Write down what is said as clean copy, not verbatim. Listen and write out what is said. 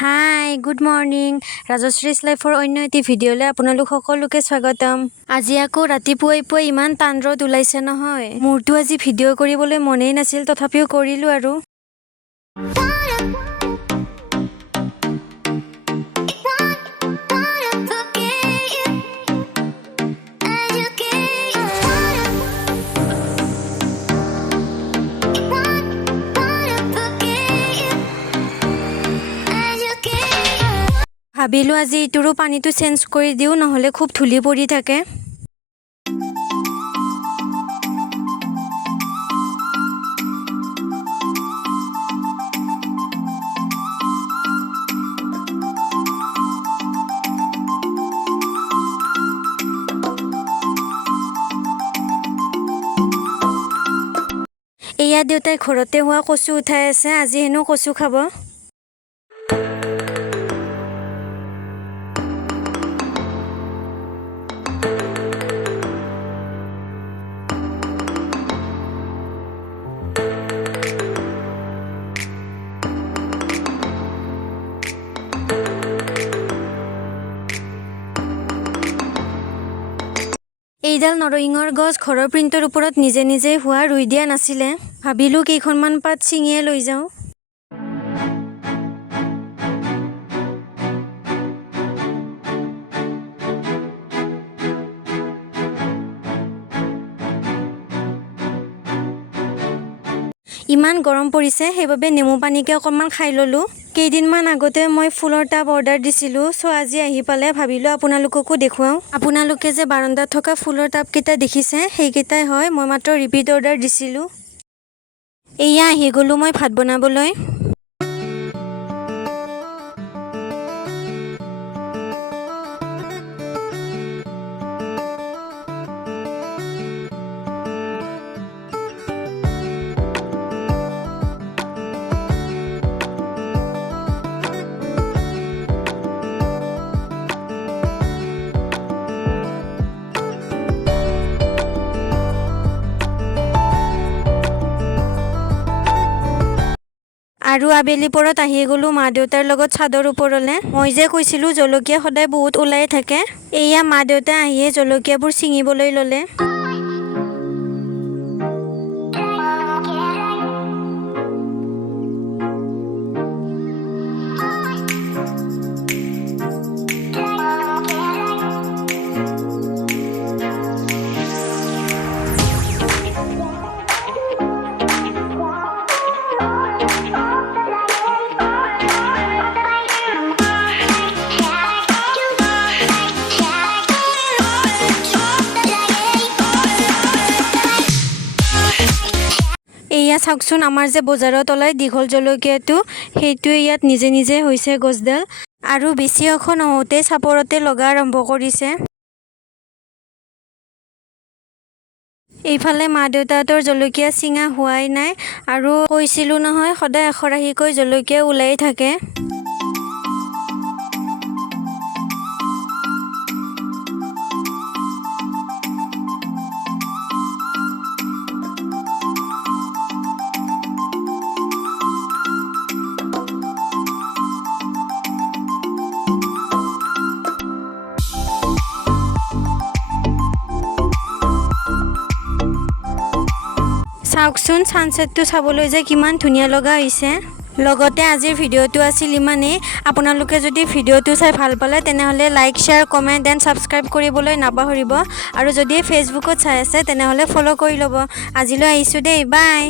Hi good morning ৰাজশ্ৰীজ লাইফৰ অন্য এটি ভিডিঅ'লৈ আপোনালোক সকলোকে স্বাগতম। আজি আকৌ ৰাতিপুৱাই ইমান টান ৰ'দ ওলাইছে নহয়, মোৰতো আজি ভিডিঅ' কৰিবলৈ মনেই নাছিল, তথাপিও কৰিলোঁ আৰু। ভাবিলোঁ আজি ইটোৰো পানীটো চেঞ্জ কৰি দিওঁ, নহ'লে খুব ধূলি পৰি থাকে। এয়া দেউতাই ঘৰতে হোৱা কচু উঠাই আছে, আজি হেনো কচু খাব। এইডাল নৰসিংহৰ গছ ঘৰৰ প্ৰিণ্টৰ ওপৰত নিজে নিজে হোৱা, ৰুই দিয়া নাছিলে। ভাবিলোঁ কেইখনমান পাত ছিঙিয়ে লৈ যাওঁ। ইমান গৰম পৰিছে, সেইবাবে নেমু পানীকে অকণমান খাই ল'লোঁ। কেইদিনমান আগতে মই ফুলৰ টাব অৰ্ডাৰ দিছিলোঁ, আজি আহি পালে ভাবিলোঁ আপোনালোককো দেখুৱাওঁ। আপোনালোকে যে বাৰান্দাত থকা ফুলৰ টাবকেইটা দেখিছে, সেইকেইটাই হয়, মই মাত্ৰ ৰিপিট অৰ্ডাৰ দিছিলোঁ। এয়া আহি গ'লোঁ মই ভাত বনাবলৈ। আৰু আবেলি পৰত আহি গ'লোঁ মা দেউতাৰ লগত চাদৰ ওপৰলৈ। মই যে কৈছিলোঁ জলকীয়া সদায় বহুত ওলাই থাকে, এয়া মা দেউতাই আহিয়ে জলকীয়াবোৰ ছিঙিবলৈ ল'লে। এয়া চাওকচোন, আমাৰ যে বজাৰত ওলাই দীঘল জলকীয়াটো, সেইটোৱে ইয়াত নিজে নিজে হৈছে গছডাল, আৰু বেছি ওখ নহওঁতে চাপৰতে লগা আৰম্ভ কৰিছে। এইফালে মা দেউতাহঁতৰ জলকীয়া ছিঙা হোৱাই নাই, আৰু কৈছিলোঁ নহয় সদায় এশৰাশীকৈ জলকীয়া ওলাই থাকে। চাওকচোন ছানছেটটো চাবলৈ যে কিমান ধুনীয়া লগা হৈছে। লগতে আজিৰ ভিডিঅ'টো আছিল ইমানেই। আপোনালোকে যদি ভিডিঅ'টো চাই ভাল পালে তেনেহ'লে like, share, comment and subscribe কৰিবলৈ নাপাহৰিব। আৰু যদি ফেচবুকত চাই আছে তেনেহ'লে ফ'ল' কৰি ল'ব। আজিলৈ আহিছোঁ দেই, বাই।